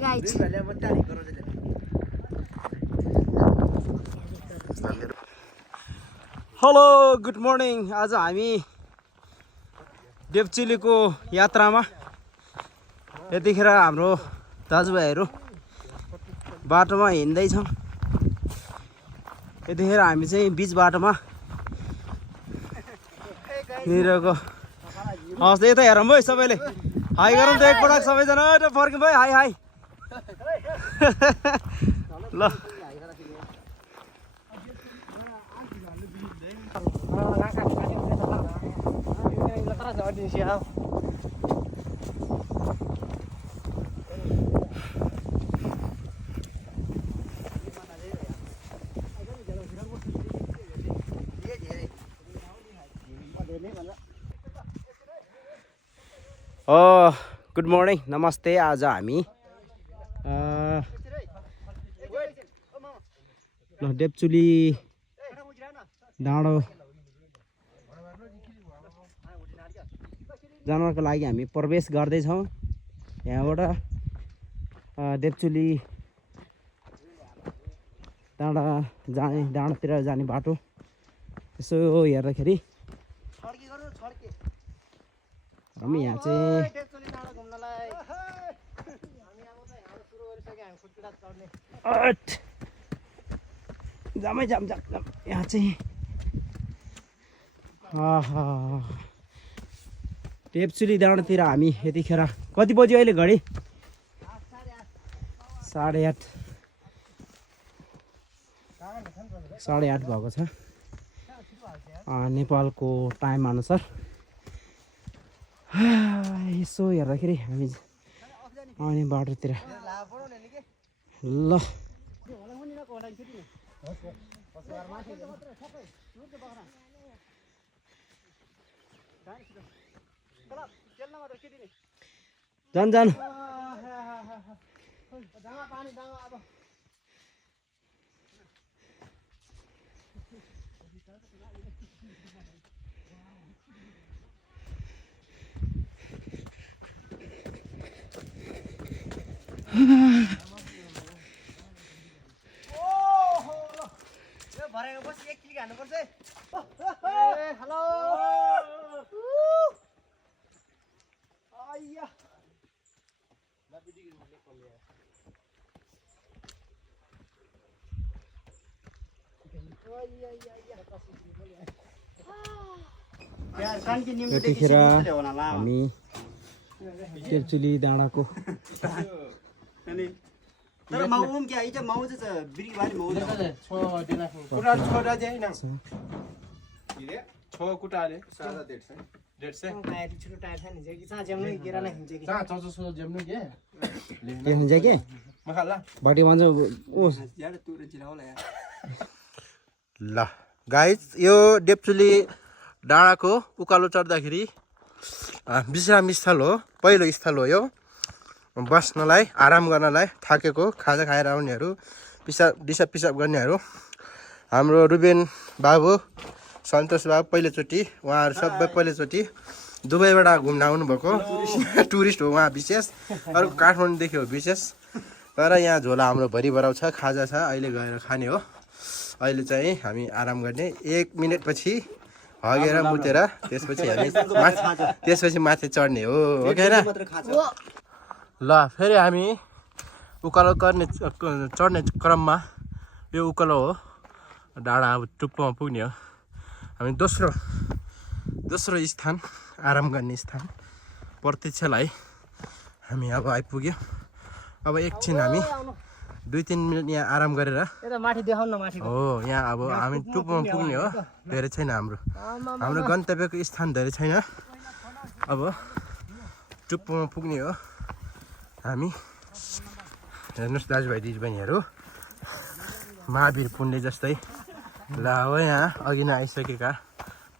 Guys hello good morning. आज हामी डेप्चुलीको यात्रामा यतिखेर हाम्रो दाजुभाइहरू बाटोमा हिँड्दैछौँ। यतिखेर हामी चाहिँ बीच बाटोमा हिँडेको हस् यता हेरौँ है सबैले हाई गरौँ त एकपटक सबैजना फर्क्यौँ भाइ हाई हाई ल गुड मर्निङ नमस्ते। आज हामी डेप्चुली डाँडो जानको लागि हामी प्रवेश गर्दैछौँ। यहाँबाट डेप्चुली डाँडोतिर जाने बाटो यसो हेर्दाखेरि हामी यहाँ चाहिँ जाम यहाँ चाहिँ डेप्चुली डाँडोतिर हामी यतिखेर कति बज्यो अहिले घडी 8:30 भएको छ नेपालको टाइम अनुसार। यसो हेर्दाखेरि हामी आउने बाटोतिर ल जान यतिखेर हामी डेप्चुली डाँडाको तर माउम क्या इटा माउ चाहिँ बिरीबारी माउ कुटा छोटा चाहिँ हैन इले छ कुटाले सादा 150 टायर छिटो टायर छ नि कि चा जम्नु केरा नै हुन्छ कि चा चौचो जम्नु के के हुन्छ के मखाला बाटी भन्छ ओ यार तुरे जिराउला यार ल गाइस यो डेप्चुली डाँडाको उकालो चढ्दाखेरि विश्राम स्थल हो। पहिलो स्थल हो यो बस्नलाई आराम गर्नलाई थाकेको खाजा खाएर आउनेहरू दिसा पिसाब गर्नेहरू। हाम्रो रुबेन बाबु सन्तोष बाबु पहिलोचोटि उहाँहरू सबै पहिलोचोटि दुबईबाट घुम्न आउनुभएको टुरिस्ट हो उहाँ विशेष। अरू काठमाडौँदेखि हो विशेष तर यहाँ झोला हाम्रो भरिभराउ छ खाजा छ अहिले गएर खाने हो। अहिले चाहिँ हामी आराम गर्ने 1 मिनेटपछि हगेर मुतेर त्यसपछि माथि चढ्ने हो के र ल फेरि हामी उकालो चढ्ने क्रममा यो उकालो हो डाँडा अब टुप्पोमा पुग्ने हो। हामी दोस्रो स्थान आराम गर्ने स्थान प्रतीक्षालाई हामी अब आइपुग्यो। अब एकछिन हामी 2-3 मिनट यहाँ आराम गरेर माथि देखाउन न माथि हो यहाँ अब हामी टुप्पोमा पुग्ने हो। धेरै छैन हाम्रो गन्तव्यको स्थान धेरै छैन। अब टुप्पोमा पुग्ने हो हामी। हेर्नुहोस् दाजुभाइ दिदीबहिनीहरू महावीर पुण्य जस्तै ल अब यहाँ अघि नै आइसकेका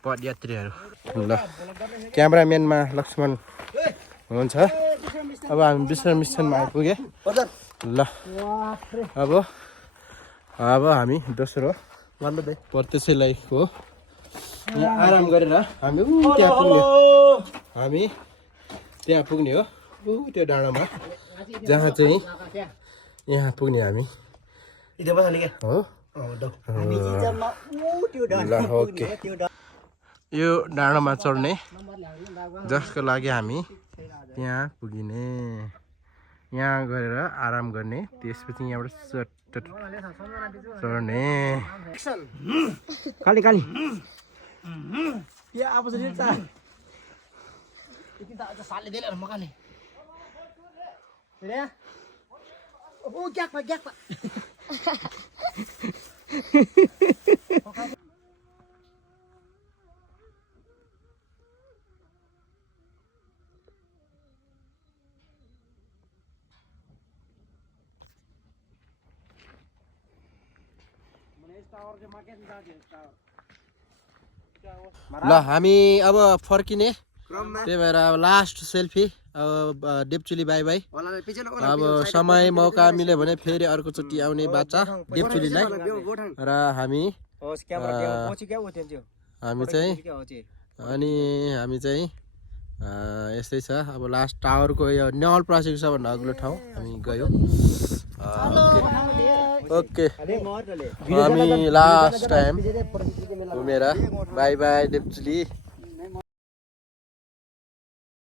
पदयात्रीहरू। ल क्यामेराम्यानमा लक्ष्मण हुनुहुन्छ। अब हामी विश्राम स्थानमा आइपुगे। ल अब हामी दोस्रो प्रत्यक्षलाई हो यहाँ आराम गरेर हामी त्यहाँ पुग्ने हो त्यो डाँडामा जहाँ चाहिँ यहाँ पुग्ने हामी इधर बस लेके हो हामी चाहिँ जम्मा त्यो ल ओके यो डाँडामा चढ्ने जसको लागि हामी त्यहाँ पुगिने यहाँ गरेर आराम गर्ने त्यसपछि यहाँबाट चढ्ने काली काली या अब चाहिँ चा यति त अझ सालले देले मकाने रे ओ ग्याक ल हामी अब फर्किने त्यही भएर अब लास्ट सेल्फी अब डेप्चुली बाई बाई अब समय मौका मिल्यो भने फेरि अर्कोचोटि आउने बाचा डेप्चुलीलाई र हामी चाहिँ यस्तै छ अब लास्ट टावरको यो नवलपरासीको सबभन्दा अग्लो ठाउँ हामी गयो ओके हामी लास्ट टाइम घुमेर बाई बाई डेप्चुली